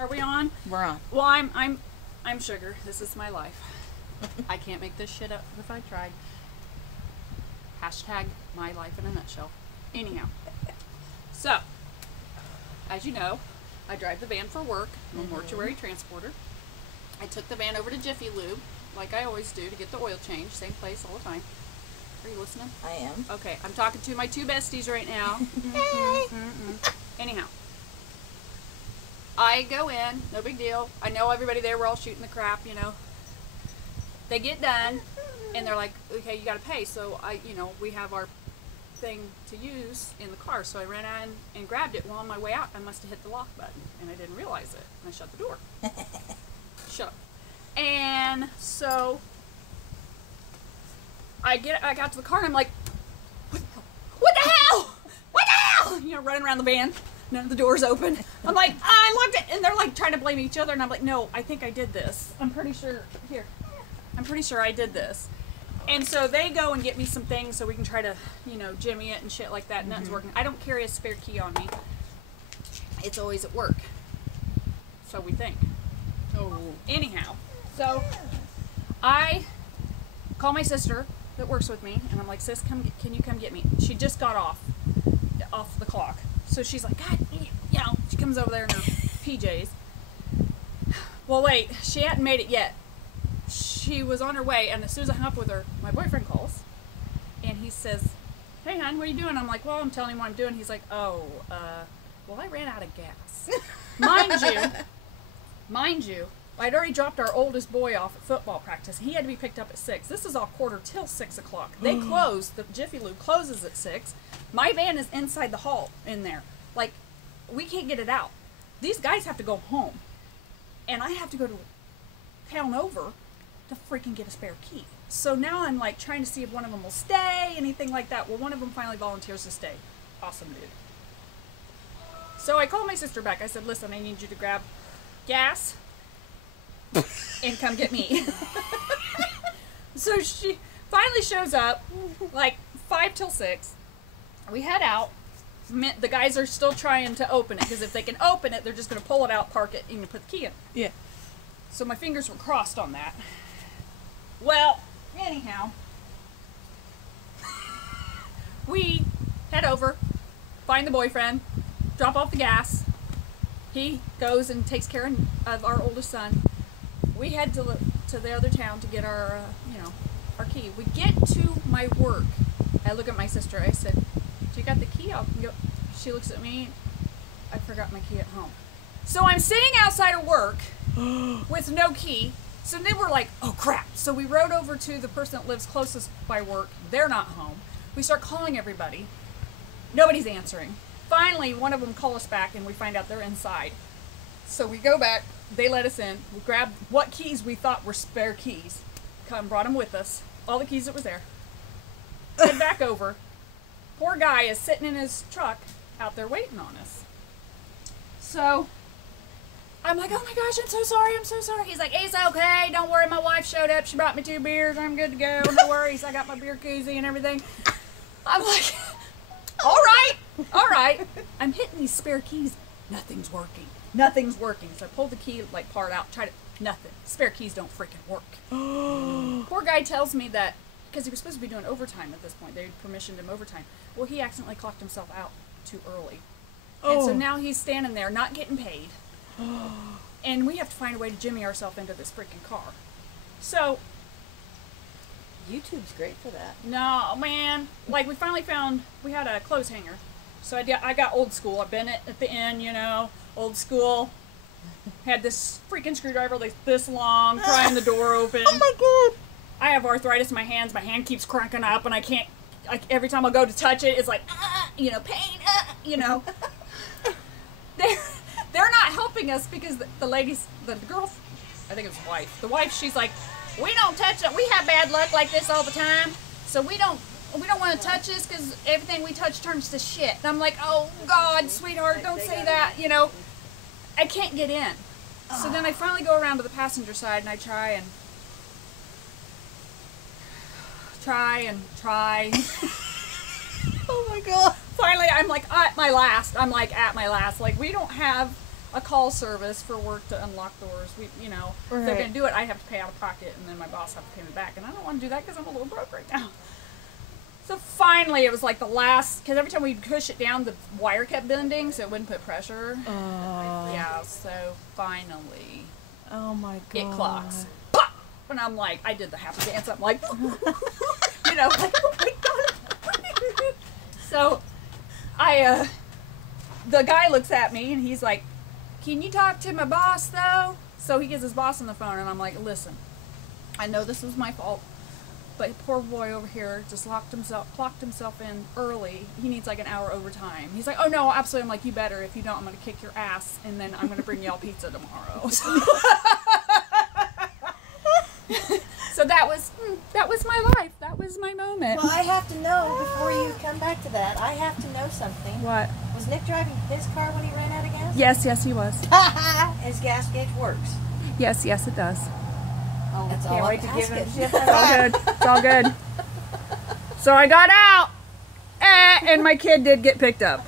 Are we on? We're on. Well, I'm Sugar. This is my life. I can't make this shit up if I tried. Hashtag my life in a nutshell. Anyhow. So, as you know, I drive the van for work. I'm a mortuary transporter. I took the van over to Jiffy Lube, like I always do, to get the oil change. Same place all the time. Are you listening? I am. Okay, I'm talking to my two besties right now. Hey. Anyhow. I go in, no big deal. I know everybody there, we're all shooting the crap, you know. They get done, and they're like, okay, you gotta pay. So we have our thing to use in the car. So I ran on and grabbed it. Well, on my way out, I must have hit the lock button, and I didn't realize it. And I shut the door. Shut up. And so I got to the car, and I'm like, what the hell? What the hell? You know, running around the van. None of the doors open. I'm like, I looked at, and they're like trying to blame each other, and I'm like, no, I think I did this. I'm pretty sure, I'm pretty sure I did this. And so they go and get me some things so we can try to, jimmy it and shit like that. Nothing's working. I don't carry a spare key on me. It's always at work. So we think. Oh. Anyhow, so I call my sister that works with me, and I'm like, sis, can you come get me? She just got off the clock. So she's like, God, she comes over there in her PJs. Well, wait, she hadn't made it yet. She was on her way, and as soon as I hung up with her, my boyfriend calls, and he says, hey, hon, what are you doing? I'm like, well, I'm telling him what I'm doing. He's like, well, I ran out of gas. Mind you, I'd already dropped our oldest boy off at football practice. He had to be picked up at 6. This is all quarter till 6 o'clock. They close. The Jiffy Lube closes at 6. My van is inside the hall in there. Like, we can't get it out. These guys have to go home. And I have to go to town over to freaking get a spare key. So now I'm like trying to see if one of them will stay, anything like that. Well, one of them finally volunteers to stay. Awesome dude. So I called my sister back. I said, listen, I need you to grab gas and come get me. So she finally shows up like 5 till 6. We head out. The guys are still trying to open it, because if they can open it, they're just going to pull it out, park it, and put the key in. Yeah. So my fingers were crossed on that. Well, anyhow, we head over, find the boyfriend, drop off the gas. He goes and takes care of our oldest son. We head to the other town to get our, our key. We get to my work. I look at my sister. I said, you got the key? She looks at me. I forgot my key at home. So I'm sitting outside of work with no key. So then we're like, oh crap. So we rode over to the person that lives closest by work. They're not home. We start calling everybody. Nobody's answering. Finally, one of them calls us back, and we find out they're inside. So we go back. They let us in. We grabbed what keys we thought were spare keys. Brought them with us. All the keys that was there. Head back over. Poor guy is sitting in his truck out there waiting on us. So I'm like, oh my gosh, I'm so sorry. He's like, it's okay, don't worry, my wife showed up, she brought me 2 beers, I'm good to go, no worries, I got my beer koozie and everything. I'm like, all right. I'm hitting these spare keys, nothing's working. So I pulled the key part out, nothing. Spare keys don't freaking work. Poor guy tells me that, because he was supposed to be doing overtime at this point. They permissioned him overtime. Well, he accidentally clocked himself out too early. And so now he's standing there not getting paid. And we have to find a way to jimmy ourselves into this freaking car. So YouTube's great for that. no, man. We finally found, we had a clothes hanger. So I got old school. I've been at the inn, old school. Had this freaking screwdriver this long, prying the door open. Oh my god. I have arthritis in my hands. My hand keeps cranking up, and I can't. Every time I go to touch it, it's like, pain. They're not helping us because the ladies, the girl, I think it was the wife. The wife, she's like, we don't touch it. We have bad luck like this all the time, so we don't want to touch this because everything we touch turns to shit. And I'm like, oh God, sweetheart, don't say that. I can't get in. So then I finally go around to the passenger side, and I try. Oh my god. Finally, I'm at my last. We don't have a call service for work to unlock doors. If they're going to do it, I have to pay out of pocket, and then my boss have to pay me back. And I don't want to do that because I'm a little broke right now. So finally, it was like the last, because every time we'd push it down, the wire kept bending, so it wouldn't put pressure. Yeah, so finally, oh my God, it clocks. Pop! And I'm like, I did the happy dance. I'm like, like, oh my God. So the guy looks at me and he's like, can you talk to my boss though? So he gets his boss on the phone and I'm like, listen, I know this was my fault, but poor boy over here just clocked himself in early. He needs like an hour overtime. He's like, oh no, absolutely. I'm like, you better. If you don't, I'm going to kick your ass and then I'm going to bring y'all pizza tomorrow. So that was my life. That was my moment. Well, I have to know, before you come back to that, I have to know something. What? Was Nick driving his car when he ran out of gas? Yes, he was. His gas gauge works. Yes, it does. Oh, that's all Can't I'm wait to give him asking. shit. It's all good. It's all good. So I got out, and my kid did get picked up.